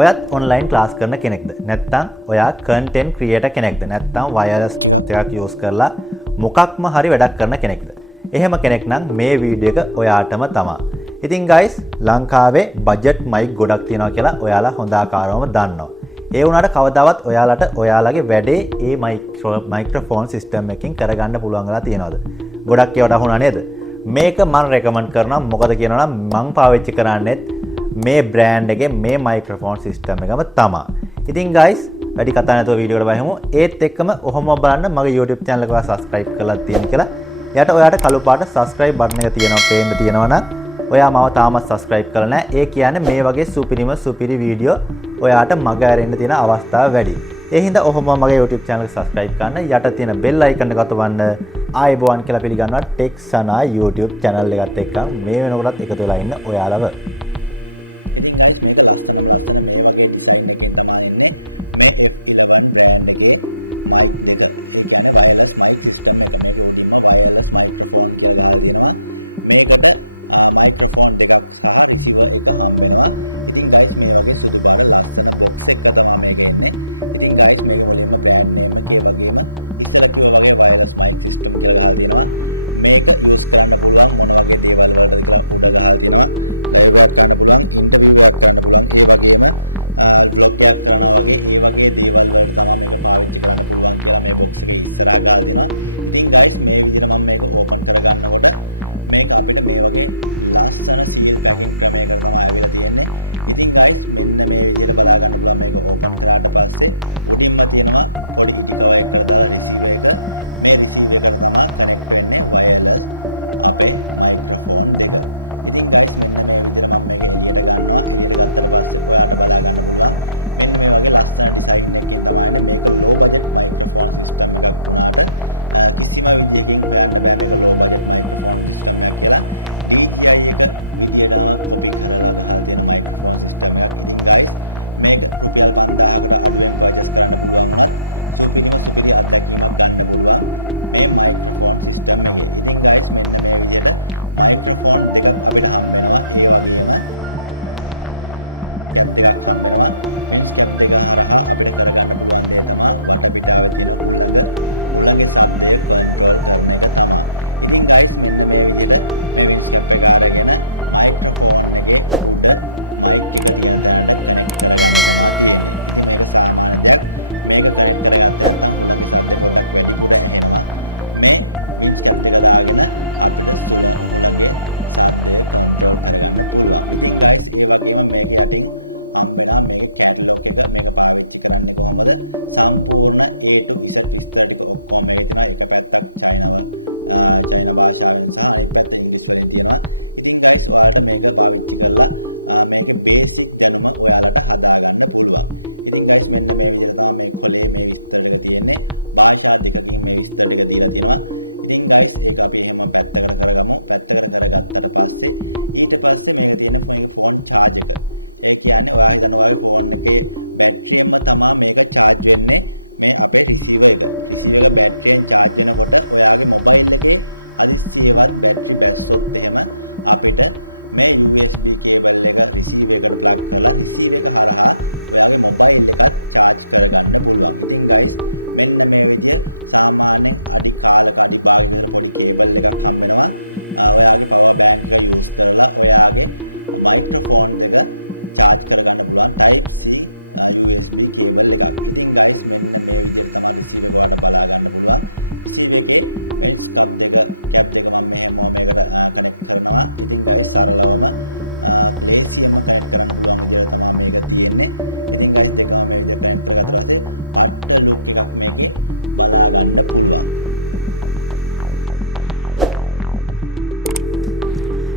ඔයත් online class කරන කෙනෙක්ද? නැත්නම් ඔයා කන්ටෙන්ට් ක්‍රියේටර් කෙනෙක්ද? නැත්නම් වයර්ලස් එකක් යූස් කරලා මොකක්ම හරි වැඩක් කරන කෙනෙක්ද? එහෙම කෙනෙක් නම් මේ වීඩියෝ එක ඔයාටම තමයි. ඉතින් guys ලංකාවේ බජට් මයික් ගොඩක් තියෙනවා කියලා ඔයාලා හොඳ ආකාරවම දන්නවා. ඒ වුණාට කවදාවත් ඔයාලට ඔයාලගේ වැඩේ ඒ මයික්‍රොෆෝන් සිස්ටම් එකකින් කරගන්න පුළුවන් වෙලා තියෙනවද? ගොඩක් ඒවට අහුණා නේද? මේක මම රෙකමන්ඩ් කරනවා. මොකද කියනවා නම් මම පාවිච්චි කරන්නේ මේ බ්‍රෑන්ඩ් එකේ මේ මයික්‍රොෆෝන් සිස්ටම් එකම තමයි. ඉතින් guys වැඩි කතා නැතුව වීඩියෝ එකට බලමු. ඒත් එක්කම ඔහොම බලන්න මගේ YouTube channel එක subscribe කරලා තියෙන කියලා. එයාට ඔයාට කළු පාට subscribe button එක තියෙනවා පේන්න තියෙනවා නම් ඔයා මාව තාමත් subscribe කරලා නැහැ. ඒ කියන්නේ මේ වගේ සුපිරි වීඩියෝ ඔයාට මග ඇරෙන්න තියෙන අවස්ථාව වැඩි. ඒ හින්දා ඔහොම මගේ YouTube channel එක subscribe කරන්න. යට තියෙන bell icon එක ඔතවන්න. ආයිබෝවන් කියලා පිළිගන්නවා ටෙක්සනා YouTube channel එකත් එක්ක මේ වෙනකොටත් එකතු වෙලා ඉන්න ඔයාලව.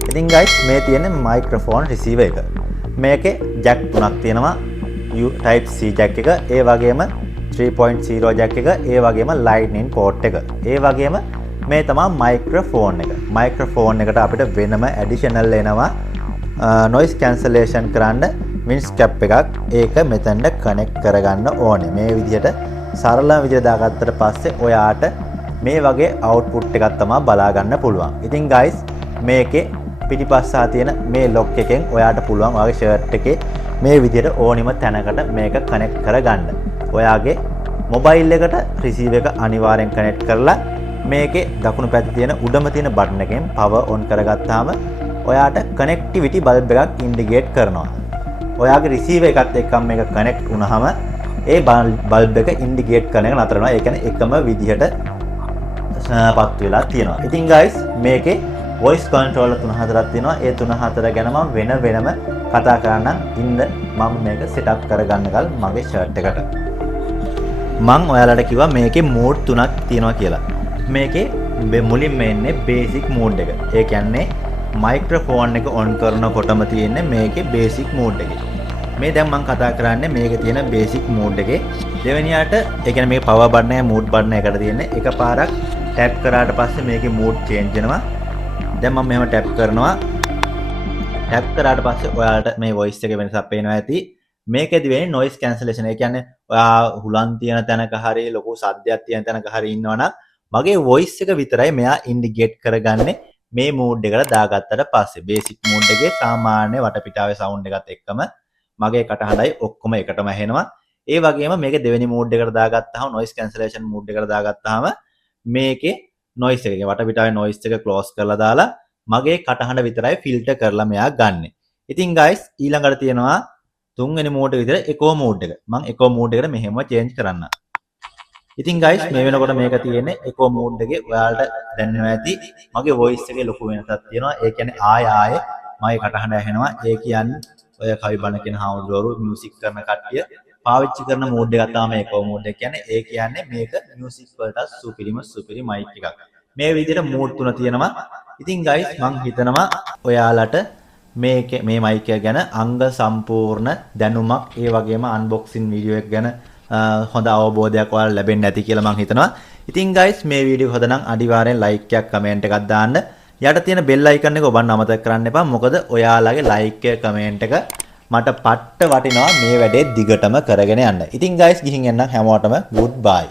ඉතින් guys මේ තියෙන මයික්‍රොෆෝන් රිසීවර් එක. මේකේ jack තුනක් තියෙනවා. type C jack එක, ඒ වගේම 3.0 jack එක, ඒ වගේම lightning port එක. ඒ වගේම මේ තමයි මයික්‍රොෆෝන් එක. මයික්‍රොෆෝන් එකට අපිට වෙනම additional එනවා noise cancellation කරන්න winds cap එකක්. ඒක මෙතනට connect කරගන්න ඕනේ. මේ විදිහට සරල විදිහට දාගත්තට පස්සේ ඔයාට මේ වගේ output එකක් තමයි බලා ගන්න පුළුවන්. ඉතින් guys මේකේ පිටිපස්සා තියෙන මේ lock එකෙන් ඔයාට පුළුවන් ඔයාගේ shirt එකේ මේ විදිහට ඕනිම තැනකට මේක කනෙක්ට් කරගන්න. ඔයාගේ මොබයිල් එකට රිසීවර් එක අනිවාර්යෙන් කනෙක්ට් කරලා මේකේ දකුණු පැත්තේ තියෙන උඩම තියෙන බටන් එකෙන් power on කරගත්තාම ඔයාට connectivity bulb එකක් indicate කරනවා. ඔයාගේ රිසීවර් එකත් එක්කම මේක කනෙක්ට් වුණාම ඒ බල්බ් එක indicate කරන එක නතර වෙනවා. ඒ කියන්නේ එකම විදිහට පත් වෙලා තියෙනවා. ඉතින් guys මේකේ voice controller 3-4ක් තියෙනවා. ඒ 3-4 ගැන මම වෙනම කතා කරන්නම්. ඉන්න මම මේක setup කරගන්නකල් මගේ shirt එකට. මම ඔයාලට කිව්වා මේකේ mode 3ක් තියෙනවා කියලා. මේකේ මුලින්ම එන්නේ basic mode එක. ඒ කියන්නේ microphone එක on කරනකොටම තියෙන්නේ මේකේ basic mode එකේ. මේ දැන් මම කතා කරන්නේ මේකේ තියෙන basic mode එකේ දෙවෙනියට ඒ කියන්නේ මේක power button එක mode button එකට තියෙන්නේ එකපාරක් tap කරාට පස්සේ මේකේ mode change වෙනවා. දැන් මම මෙහෙම tap කරනවා. tap කරාට පස්සේ ඔයාලට මේ voice එකේ වෙනසක් පේනවා ඇති. මේකෙදි වෙන්නේ noise cancellation. ඒ කියන්නේ ඔයා හුලන් තියෙන තැනක හරි ලොකු සද්දයක් තියෙන තැනක හරි ඉන්නවනම් මගේ voice එක විතරයි මෙයා indicate කරගන්නේ මේ mode එකට දාගත්තට පස්සේ. basic mode එකේ සාමාන්‍ය වටපිටාවේ sound එකත් එක්කම මගේ කටහඬයි ඔක්කොම එකටම ඇහෙනවා. ඒ වගේම මේකේ දෙවෙනි mode එකට දාගත්තාම noise cancellation mode එකට දාගත්තාම මේකේ noise එක වටපිටාවේ noise එක close කරලා දාලා මගේ කටහඬ විතරයි filter කරලා මෙයා ගන්නෙ. ඉතින් guys ඊළඟට තියෙනවා තුන්වෙනි mode එක විතර echo mode එක. මම echo mode එකට මෙහෙම change කරන්න. ඉතින් guys මේ වෙනකොට මේක තියෙන්නේ echo mode එකේ ඔයාලට දැනෙනවා ඇති මගේ voice එකේ ලොකු වෙනසක් තියෙනවා. ඒ කියන්නේ ආයේ මගේ කටහඬ ඇහෙනවා. ඒ කියන්නේ ඔය කවි බණ කියන හාමුදුරුවෝ මියුසික් කරන කට්ටිය පාවිච්චි කරන මෝඩ් එකක් තමයි echo mode එක කියන්නේ. ඒ කියන්නේ මේක මියුසික් වලට සුපිරි මයික් එකක්. මේ විදිහට මෝඩ් තුන තියෙනවා. ඉතින් guys මම හිතනවා ඔයාලට මේ මයික් එක ගැන අංග සම්පූර්ණ දැනුමක් ඒ වගේම අන්බොක්සින් වීඩියෝ එක ගැන හොඳ අවබෝධයක් ඔයාලට ලැබෙන්න ඇති කියලා මම හිතනවා. ඉතින් guys මේ වීඩියෝ හොඳ නම් අනිවාර්යෙන් like එකක් comment එකක් දාන්න. යට තියෙන bell icon එක ඔබන්න අමතක කරන්න එපා. මොකද ඔයාලගේ like එක comment එක මට පට්ට වටිනවා මේ වැඩේ දිගටම කරගෙන යන්න. ඉතින් guys ගිහින් එන්නම් හැමෝටම goodbye.